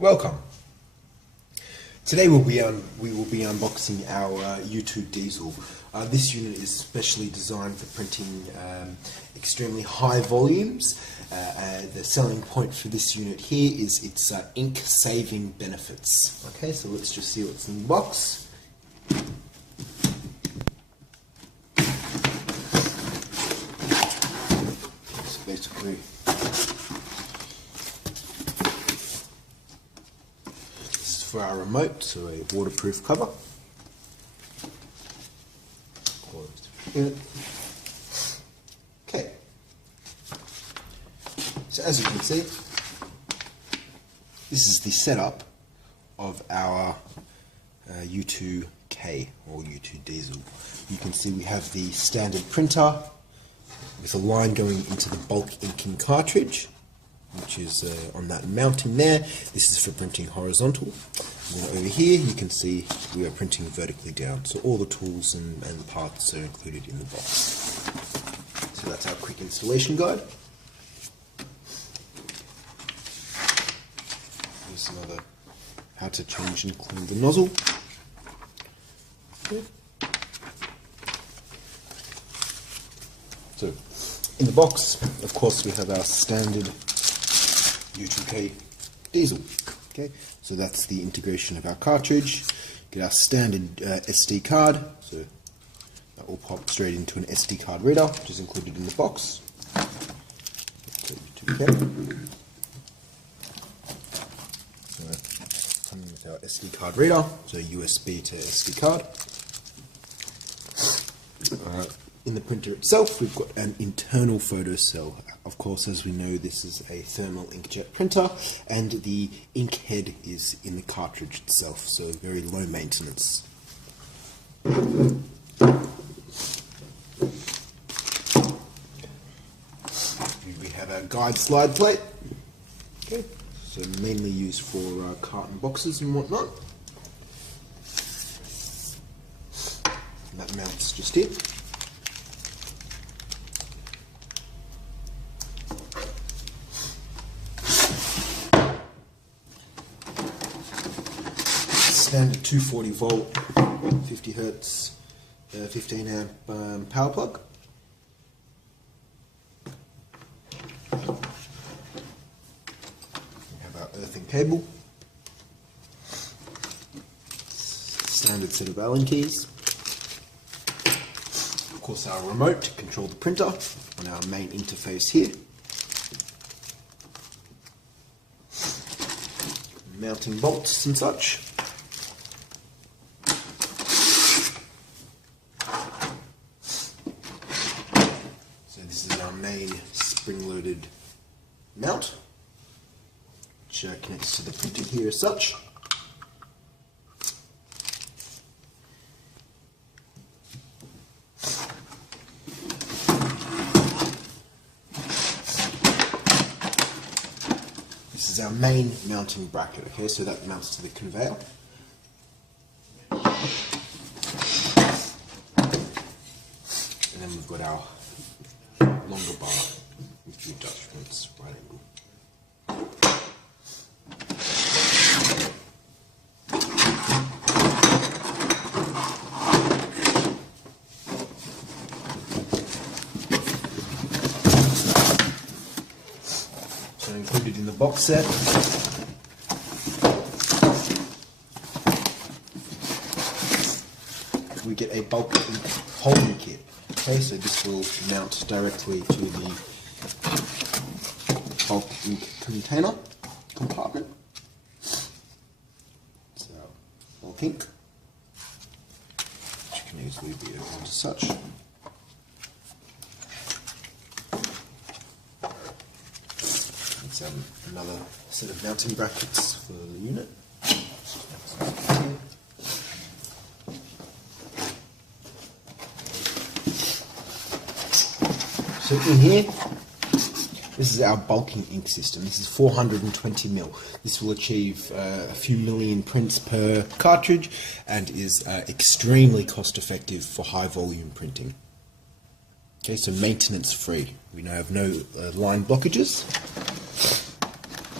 Welcome. Today we will be unboxing our U2 diesel. This unit is specially designed for printing extremely high volumes. The selling point for this unit here is its ink saving benefits. Okay, so let's just see what's in the box. So basically, for our remote, so a waterproof cover. Okay, so as you can see, this is the setup of our U2K or U2 diesel. You can see we have the standard printer with a line going into the bulk inking cartridge, which is on that mounting there. This is for printing horizontal. And then over here you can see we are printing vertically down. So all the tools and the parts are included in the box. So that's our quick installation guide. Here's another how to change and clean the nozzle. Okay. So in the box, of course, we have our standard U2K diesel. Okay, so that's the integration of our cartridge. Get our standard SD card, so that will pop straight into an SD card reader, which is included in the box. So coming with our SD card reader, so USB to SD card. In the printer itself, we've got an internal photo cell. Of course, as we know, this is a thermal inkjet printer, and the ink head is in the cartridge itself, so very low maintenance. We have our guide slide plate, okay, so mainly used for carton boxes and whatnot. And that mounts just here. Standard 240 volt, 50 hertz, 15 amp power plug. We have our earthing cable. Standard set of Allen keys. Of course, our remote to control the printer on our main interface here. Mounting bolts and such. This is our main spring-loaded mount, which connects to the printer here as such. This is our main mounting bracket, okay, so that mounts to the conveyor. And then we've got our longer bar with two attachments, right angle. So included in the box set, we get a bulk ink holding kit. Okay, so this will mount directly to the bulk ink container compartment. So, bulk ink, which can easily be opened as such. It's another set of mounting brackets for the unit. So in here, this is our bulking ink system. This is 420 mil. This will achieve a few million prints per cartridge and is extremely cost effective for high volume printing. Okay, so maintenance free. We now have no line blockages.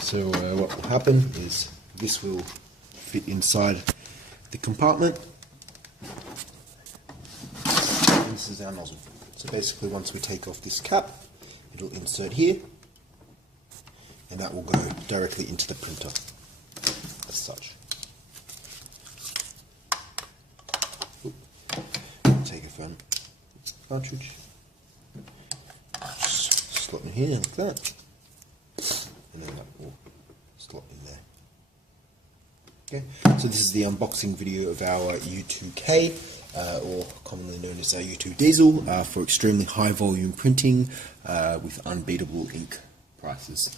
So what will happen is This will fit inside the compartment. And this is our nozzle. So basically once we take off this cap, it'll insert here, and that will go directly into the printer as such. Take a front cartridge, slot in here like that, and then that will slot in there. Okay, so this is the unboxing video of our U2K, or commonly known as our U2 Diesel, for extremely high volume printing with unbeatable ink prices.